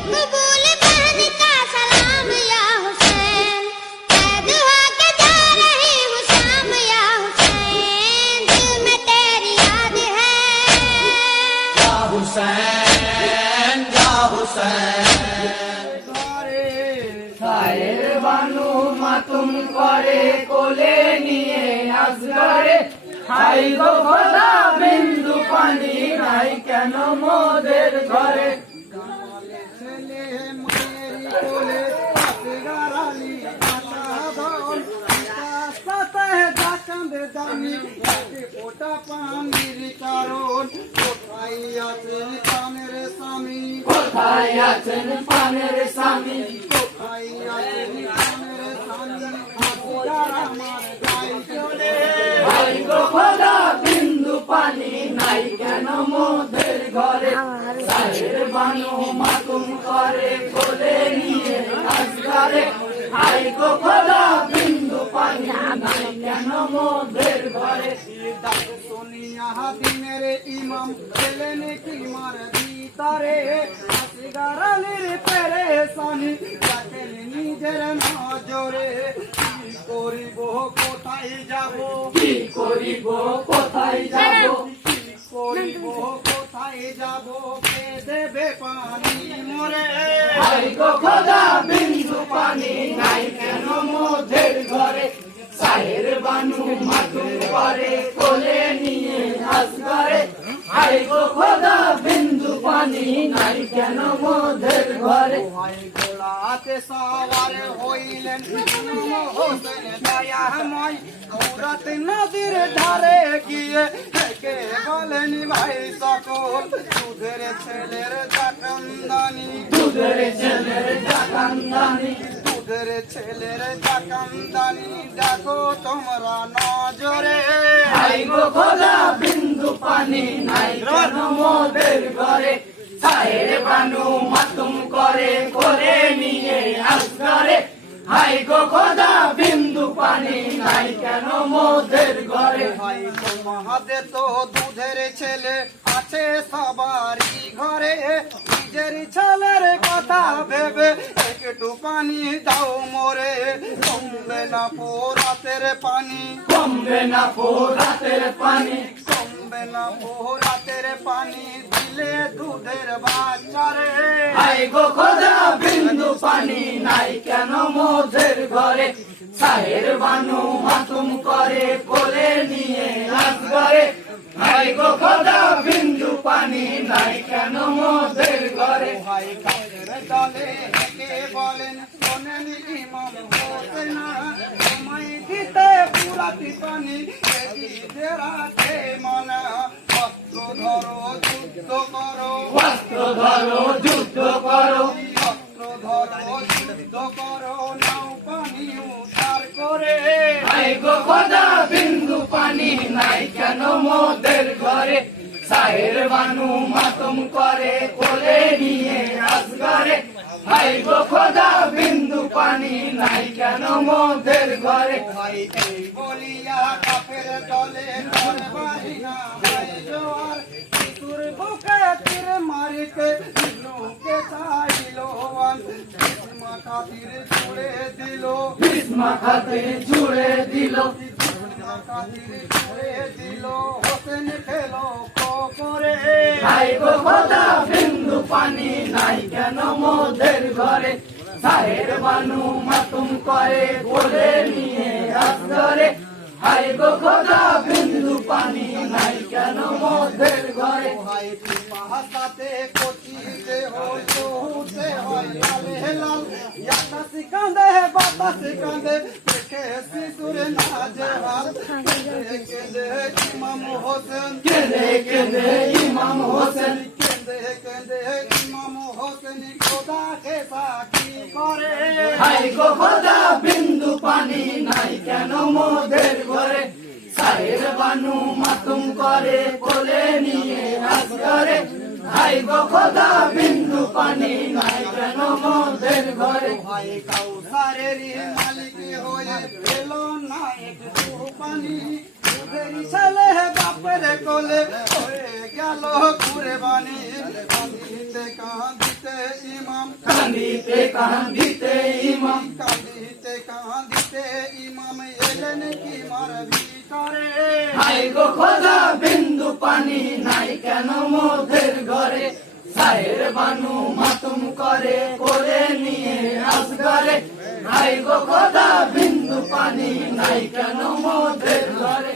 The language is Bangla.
कबूल बहन का सलाम या हुसैन, कैद होके जा रही हूँ शाम या हुसैन, दिल में तेरी याद है। या हुसैन या हुसैन, সায়ের বানু মাতুম করে কোলে নিয়ে আসগারে, হাই গো খোদা বিন্দু পানি নাই কেন মোদের ঘরে। ছেলে মায়ের কোলে আসগার আলী আসাদন, সাথে যা কাঁদে দামি ওটা পানির কারণ, কোথায় আছেন পানের স্বামী, কোথায় আছেন পানের স্বামী, কোথায় আছেন পানের স্বামী, আসগার আমার গাই চলে। হাই গো খোদা বিন্দু পানি নাই কেন মোদের ঘরে, সায়ের বানু মাতুম করে কোলে নিয়ে আসগারে, হাই গো খোদা বিন্দু পানি নাই কেন মোদের ঘরে। সোনিয়া দিনের ইমাম ছেলেন কিমার ভিতরে, আসগার আলীর পেরেশানি দেখেন নিজের নজরে, কি করিব কোথায় যাব, কি করিব কোথায় যাব, কি করিব কোথায় যাব, কে দেবে পানি মরে। হাই গো খোদা বিন্দু পানি নাই কেন মোদের ঘরে, সায়ের বানু মাতুম করে কোলে নিয়ে আসগারে, হাই গো খোদা বিন্দু পানি নাই কেন মোদের ঘরে। ভাই গোলাতে সওয়ার হইলেন ইমাম হোসেন দয়াময়, দৌড়াত নদীর ধারে গিয়ে কে বলেন ভাই সকল, দুধের ছেলের জাকান্দানি, দুধের ছেলের জাকান্দানি, দুধের ছেলের জাকান্দানি, দেখো তোমরা নজরে। হাই গো খোদা বিন্দু পানি নাই কেন মোদের ঘরে, সায়ের বানু মাতুম করে কোলে নিয়ে আসগারে, হাই গো খোদা বিন্দু পানি নাই কেন মোদের ঘরে। ভাই তোমাদের তো দুধের ছেলে আছে সবারই ঘরে, নিজের ছেলের কথা ভেবে একটু পানি দাও মোরে, কমবে না পোরাতের পানি, কমবে না রাতের পানি, কমবে না পোরাতের পানি, দিলে দুধের বাচ্চারে। হাই গো খোদা বিন্দু পানি নাই কেন মোদের ঘরে, সায়ের বানু মাতুম করে কোলে নিয়ে আসগারে, হাই গো খোদা বিন্দু পানি নাই কেন মোদের ঘরে। ভাই কাদের দলে হেঁকে বলেন শোনেন ইমাম হোসেন, সময় দিতে পুরাতি পানি এগিয়ে রাখে মনা, অস্ত্র ধরো যুদ্ধ করো, অস্ত্র ধরো যুদ্ধ করো, অস্ত্র ধরো যুদ্ধ করো, নাও পানি উদ্ধার করে। হাই গো খোদা বিন্দু পানি নাই কেন মোদের ঘরে, সায়ের বানু মাতুম করে কোলে নিয়ে আসগারে, হাই গো খোদা বিন্দু পানি নাই কেন মোদের ঘরে। ভাই এই বলিয়া কাফের দলে করে বাহিনা ভাই জোয়ার, শিশুর বুকে তীর মারিতে লোকে চাইল আন, ভীষ্ম খাতির ছুড়ে দিল, ভীষ্মা খাতির ছুড়ে দিল, ভীষ্ম খাতির ছুড়ে দিল, হোসেন খেলো করে। হাই গো খোদা বিন্দু পানি নাই কেন মোদের ঘরে, সায়ের বানু মাতুম করে কোলে নিয়ে আসগারে, হাই গো খোদা বিন্দু পানি নাই কেন মোদের ঘরে। ভাই পাহাড়ে কচিতে হয় চৌতে হয় লালে লাল, আকাশে কাঁদে বাতাসে কাঁদে, দেখে শিশুরে নাজে হাল, কেঁদে কেঁদে ইমাম হোসেন, কেঁদে কেঁদে ইমাম হোসেন, কেঁদে কেঁদে ইমাম হোসেন খোদাকে সাক্ষী করে। হাই গো খোদা বিন্দু পানি নাই কেন মোদের ঘরে, সায়ের বানু মাতুম করে কোলে নিয়ে আসগারে, হাই গো খোদা বিন্দু পানি নাই কেন মোদের ঘরে। ভাই কাউসারের মালিক হয়ে পেল না একটু পানি, দুধের ছেলে বাপের কোলে হয়ে গেল কুরবানি, কাঁদিতে কাঁদিতে ইমাম কান্দিতে কান্দিতে ইমাম কান্দিতে কান্দিতে ইমাম এলেন কি মার ভিতরে হাই গো খোদা বিন্দু পানি নাই কেন মোদের ঘরে সাহের বানু মাতুম করে কোলে নিয়ে আসগরে হাই গো খোদা বিন্দু পানি নাই কেন মোদের ঘরে